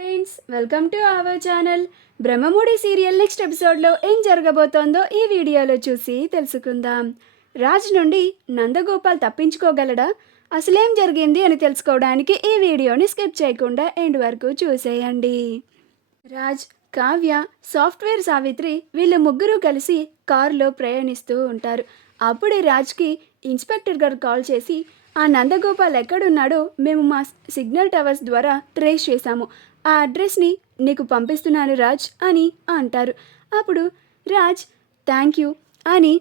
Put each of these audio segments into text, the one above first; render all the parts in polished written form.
Friends, welcome to our channel. Brahmamudi serial next ఎపిసోడ్లో ఏం జరగబోతోందో ఈ వీడియోలో చూసి తెలుసుకుందాం. రాజ్ నుండి నందగోపాల్ తప్పించుకోగలడా? అసలేం జరిగింది అని తెలుసుకోవడానికి ఈ వీడియోని స్కిప్ చేయకుండా ఎండ్ వరకు చూసేయండి. రాజ్, కావ్య, సాఫ్ట్వేర్ సావిత్రి వీళ్ళు ముగ్గురు కలిసి కారులో ప్రయాణిస్తూ ఉంటారు. అప్పుడే రాజ్కి ఇన్స్పెక్టర్ గారు కాల్ చేసి, ఆ నందగోపాల్ ఎక్కడున్నాడో మేము మా సిగ్నల్ టవర్స్ ద్వారా ట్రేస్ చేశాము, ఆ అడ్రస్ని నీకు పంపిస్తున్నాను రాజ్ అని అంటారు. అప్పుడు రాజ్ థ్యాంక్ యూ అని,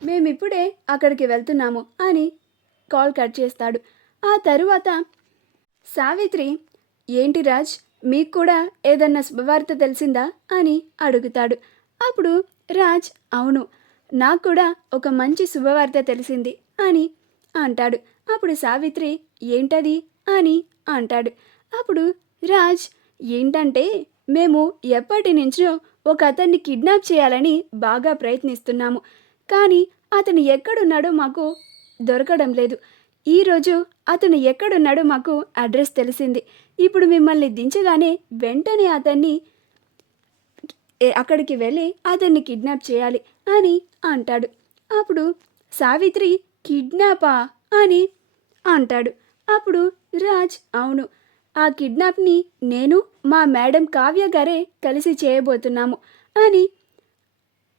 మేమిప్పుడే అక్కడికి వెళ్తున్నాము అని కాల్ కట్ చేస్తాడు. ఆ తరువాత సావిత్రి, ఏంటి రాజ్, మీకు కూడా ఏదన్నా శుభవార్త తెలిసిందా అని అడుగుతాడు. అప్పుడు రాజ్, అవును, నాకు కూడా ఒక మంచి శుభవార్త తెలిసింది అని అంటాడు. అప్పుడు సావిత్రి, ఏంటది అని అంటాడు. అప్పుడు రాజ్, ఏంటంటే మేము ఎప్పటి నుంచో ఒక అతన్ని కిడ్నాప్ చేయాలని బాగా ప్రయత్నిస్తున్నాము, కానీ అతను ఎక్కడున్నాడో మాకు దొరకడం లేదు. ఈరోజు అతను ఎక్కడున్నాడో మాకు అడ్రస్ తెలిసింది. ఇప్పుడు మిమ్మల్ని దించగానే వెంటనే అతన్ని అక్కడికి వెళ్ళి అతన్ని కిడ్నాప్ చేయాలి అని అంటాడు. అప్పుడు సావిత్రి, కిడ్నాపా అని అంటాడు. అప్పుడు రాజ్, అవును, ఆ కిడ్నాప్ని నేను మా మేడం కావ్య గారే కలిసి చేయబోతున్నాము అని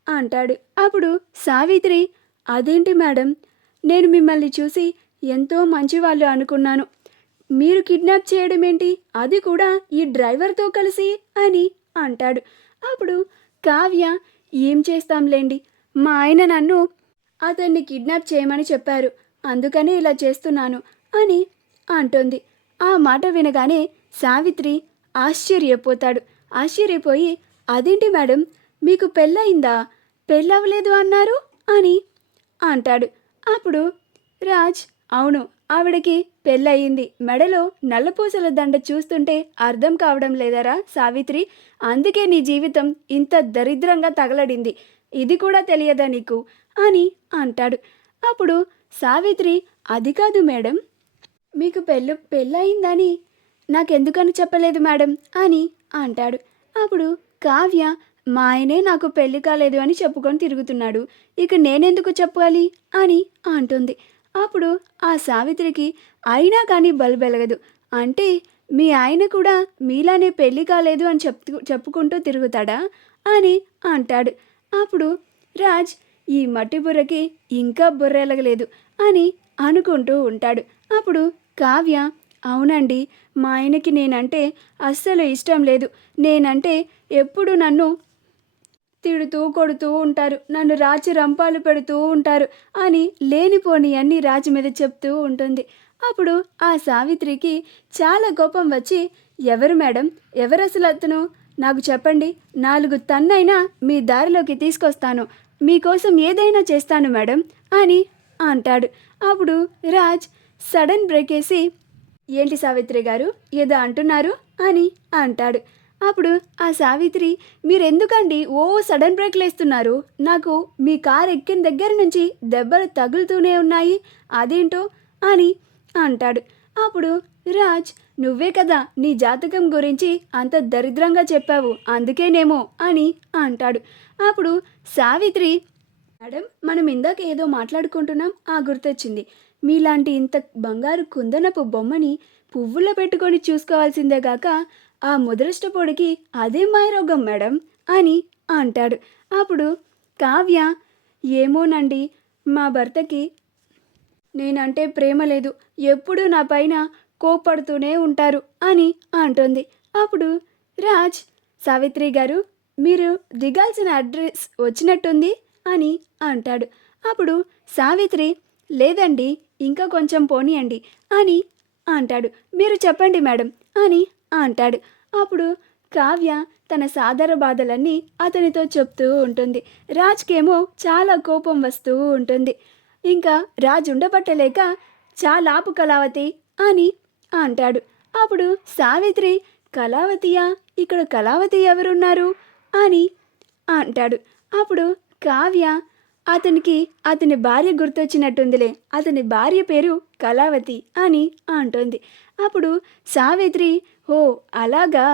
అంటాడు. అప్పుడు సావిత్రి, అదేంటి మేడం, నేను మిమ్మల్ని చూసి ఎంతో మంచివాళ్ళు అనుకున్నాను, మీరు కిడ్నాప్ చేయడం ఏంటి, అది కూడా ఈ డ్రైవర్తో కలిసి అని అంటాడు. అప్పుడు కావ్య, ఏం చేస్తాంలేండి, మా ఆయన నన్ను అతన్ని కిడ్నాప్ చేయమని చెప్పారు, అందుకని ఇలా చేస్తున్నాను అని అంటుంది. ఆ మాట వినగానే సావిత్రి ఆశ్చర్యపోయి, అదేంటి మేడం, మీకు పెళ్ళయిందా, పెళ్ళవలేదు అన్నారు అని అంటాడు. అప్పుడు రాజ్, అవును, ఆవిడకి పెళ్ళయింది, మెడలో నల్లపూసల దండ చూస్తుంటే అర్థం కావడం లేదరా సావిత్రి, అందుకే నీ జీవితం ఇంత దరిద్రంగా తగలడింది, ఇది కూడా తెలియదా నీకు అని అంటాడు. అప్పుడు సావిత్రి, అది కాదు మేడం, మీకు పెళ్ళయిందని నాకెందుకని చెప్పలేదు మేడం అని అంటాడు. అప్పుడు కావ్య, మా ఆయనే నాకు పెళ్లి కాలేదు అని చెప్పుకొని తిరుగుతున్నాడు, ఇక నేనెందుకు చెప్పాలి అని అంటుంది. అప్పుడు ఆ సావిత్రికి అయినా కానీ బలుబెలగదు. అంటే మీ ఆయన కూడా మీలానే పెళ్లి కాలేదు అని చెప్పుకుంటూ తిరుగుతాడా అని అంటాడు. అప్పుడు రాజ్, ఈ మట్టి బుర్రకి ఇంకా బుర్రెలగలేదు అని అనుకుంటూ ఉంటాడు. అప్పుడు కావ్య, అవునండి, మా ఆయనకి నేనంటే అస్సలు ఇష్టం లేదు, నేనంటే ఎప్పుడు నన్ను తిడుతూ కొడుతూ ఉంటారు, నన్ను రాచి రంపాలు పెడుతూ ఉంటారు అని లేనిపోని అన్ని రాజు మీద చెప్తూ ఉంటుంది. అప్పుడు ఆ సావిత్రికి చాలా కోపం వచ్చి, ఎవరు మేడం, ఎవరు అసలు అతను, నాకు చెప్పండి, 4 తన్నైనా మీ దారిలోకి తీసుకొస్తాను, మీకోసం ఏదైనా చేస్తాను మేడం అని అంటాడు. అప్పుడు రాజ్ సడన్ బ్రేక్ వేసి, ఏంటి సావిత్రి గారు, ఏదో అంటున్నారు అని అంటాడు. అప్పుడు ఆ సావిత్రి, మీరెందుకండి సడన్ బ్రేక్లు వేస్తున్నారు, నాకు మీ కారు ఎక్కిన దగ్గర నుంచి దెబ్బలు తగులుతూనే ఉన్నాయి, అదేంటో అని అంటాడు. అప్పుడు రాజ్, నువ్వే కదా నీ జాతకం గురించి అంత దరిద్రంగా చెప్పావు, అందుకేనేమో అని అంటాడు. అప్పుడు సావిత్రి, మేడం, మనం ఇందాక ఏదో మాట్లాడుకుంటున్నాం, గుర్తొచ్చింది, మీలాంటి ఇంత బంగారు కుందనపు బొమ్మని పువ్వుల్లో పెట్టుకొని చూసుకోవాల్సిందే గాక ఆ ముదరష్టపోడికి అదే మాయరోగం మేడం అని అంటాడు. అప్పుడు కావ్య, ఏమోనండి, మా భర్తకి నేనంటే ప్రేమ లేదు, ఎప్పుడూ నా పైన కోప్పడుతూనే ఉంటారు అని అంటుంది. అప్పుడు రాజ్, సావిత్రి గారు, మీరు దిగాల్సిన అడ్రస్ వచ్చినట్టుంది అని అంటాడు. అప్పుడు సావిత్రి, లేదండి, ఇంకా కొంచెం పోనీయండి అని అంటాడు. మీరు చెప్పండి మేడం అని అంటాడు. అప్పుడు కావ్య తన సాదర బాధలన్నీ అతనితో చెప్తూ ఉంటుంది. రాజ్కేమో చాలా కోపం వస్తూ ఉంటుంది. ఇంకా రాజ్ ఉండబట్టలేక, చాలాపు కళావతి అని అంటాడు. అప్పుడు సావిత్రి, కళావతియా, ఇక్కడ కళావతి ఎవరున్నారు అని అంటాడు. అప్పుడు కావ్య, అతనికి అతని భార్య గుర్తొచ్చినట్టుందిలే, అతని భార్య పేరు కళావతి అని అంటుంది. అప్పుడు సావిత్రి, ఓ అలాగా,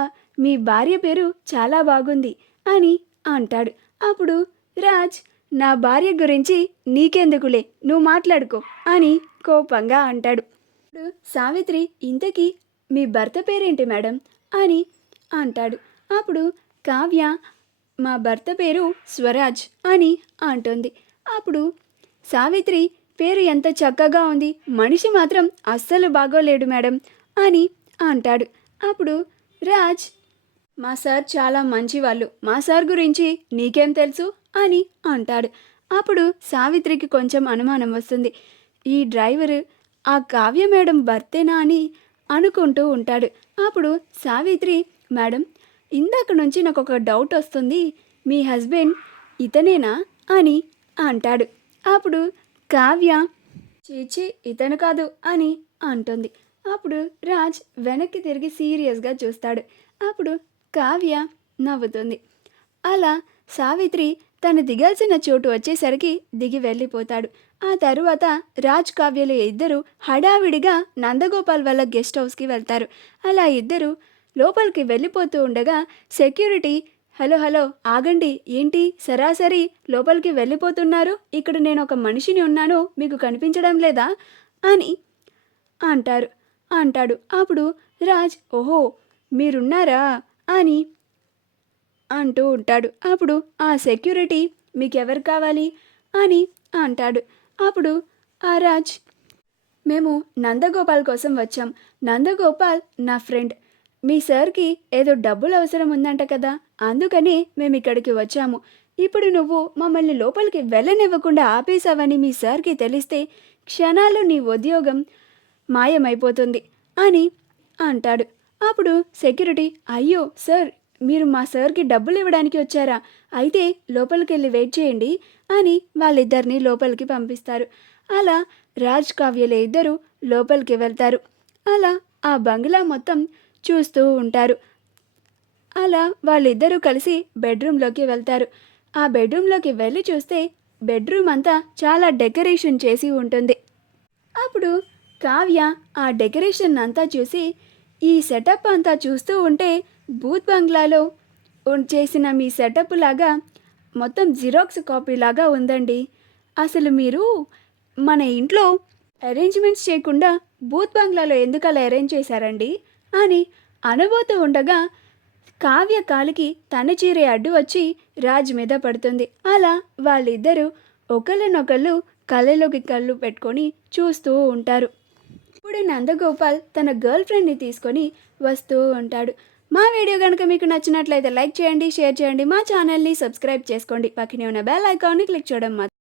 మీ భార్య పేరు చాలా బాగుంది అని అంటాడు. అప్పుడు రాజ్, నా భార్య గురించి నీకెందుకులే, నువ్వు మాట్లాడుకో అని కోపంగా అంటాడు. ఇప్పుడు సావిత్రి, ఇంతకీ మీ భర్త పేరేంటి మేడం అని అంటాడు. అప్పుడు కావ్య, మా భర్త పేరు స్వరాజ్ అని అంటుంది. అప్పుడు సావిత్రి, పేరు ఎంత చక్కగా ఉంది, మనిషి మాత్రం అస్సలు బాగోలేడు మేడం అని అంటాడు. అప్పుడు రాజ్, మా సార్ చాలా మంచివాళ్ళు, మా సార్ గురించి నీకేం తెలుసు అని అంటాడు. అప్పుడు సావిత్రికి కొంచెం అనుమానం వస్తుంది. ఈ డ్రైవర్ ఆ కావ్య మేడం భర్తేనా అని అనుకుంటూ ఉంటాడు. అప్పుడు సావిత్రి, మేడం, ఇందాక నుంచి నాకు ఒక డౌట్ వస్తుంది, మీ హస్బెండ్ ఇతనేనా అని అంటాడు. అప్పుడు కావ్య, చీచి ఇతను కాదు అని అంటుంది. అప్పుడు రాజ్ వెనక్కి తిరిగి సీరియస్గా చూస్తాడు. అప్పుడు కావ్య నవ్వుతుంది. అలా సావిత్రి తను దిగాల్సిన చోటు వచ్చేసరికి దిగి వెళ్ళిపోతాడు. ఆ తరువాత రాజ్ కావ్యలు ఇద్దరు హడావిడిగా నందగోపాల్ వాళ్ళ గెస్ట్ హౌస్కి వెళ్తారు. అలా ఇద్దరు లోపలికి వెళ్ళిపోతూ ఉండగా సెక్యూరిటీ, హలో హలో ఆగండి, ఏంటి సరాసరి లోపలికి వెళ్ళిపోతున్నారు, ఇక్కడ నేను ఒక మనిషిని ఉన్నాను, మీకు కనిపించడం లేదా అని అంటాడు. అప్పుడు రాజ్, ఓహో మీరున్నారా అని అంటూ ఉంటాడు. అప్పుడు ఆ సెక్యూరిటీ, మీకెవరు కావాలి అని అంటాడు. అప్పుడు ఆ రాజ్, మేము నందగోపాల్ కోసం వచ్చాం, నందగోపాల్ నా ఫ్రెండ్, మీ సార్కి ఏదో డబ్బులు అవసరం ఉందంట కదా, అందుకని మేము ఇక్కడికి వచ్చాము. ఇప్పుడు నువ్వు మమ్మల్ని లోపలికి వెళ్ళనివ్వకుండా ఆపేశావని మీ సార్కి తెలిస్తే క్షణాలు నీ ఉద్యోగం మాయమైపోతుంది అని అంటాడు. అప్పుడు సెక్యూరిటీ, అయ్యో సార్, మీరు మా సార్కి డబ్బులు ఇవ్వడానికి వచ్చారా, అయితే లోపలికి వెళ్ళి వెయిట్ చేయండి అని వాళ్ళిద్దరినీ లోపలికి పంపిస్తారు. అలా రాజ్ కావ్యలు ఇద్దరు లోపలికి వెళ్తారు. అలా ఆ బంగ్లా మొత్తం చూస్తూ ఉంటారు. అలా వాళ్ళిద్దరూ కలిసి బెడ్రూమ్లోకి వెళ్తారు. ఆ బెడ్రూమ్లోకి వెళ్ళి చూస్తే బెడ్రూమ్ అంతా చాలా డెకరేషన్ చేసి ఉంటుంది. అప్పుడు కావ్య ఆ డెకరేషన్ అంతా చూసి, ఈ సెటప్ అంతా చూస్తూ ఉంటే బూత్ బంగ్లాలో చేసిన మీ సెటప్ లాగా మొత్తం జిరాక్స్ కాపీ లాగా ఉందండి, అసలు మీరు మన ఇంట్లో అరేంజ్మెంట్స్ చేయకుండా బూత్ బంగ్లాలో ఎందుకు అలా అరేంజ్ చేశారండి అని అనబోతూ ఉండగా కావ్య కాలికి తన చీరే అడ్డు వచ్చి రాజ్ మీద పడుతుంది. అలా వాళ్ళిద్దరూ ఒకళ్ళనొకళ్ళు కళ్ళలోకి కళ్ళు పెట్టుకొని చూస్తూ ఉంటారు. ఇప్పుడు నందగోపాల్ తన గర్ల్ ఫ్రెండ్ని తీసుకొని వస్తూ ఉంటాడు. మా వీడియో కనుక మీకు నచ్చినట్లయితే లైక్ చేయండి, షేర్ చేయండి, మా ఛానల్ని సబ్స్క్రైబ్ చేసుకోండి, పక్కనే ఉన్న బెల్ ఐకాన్ని క్లిక్ చేయడం మాత్రం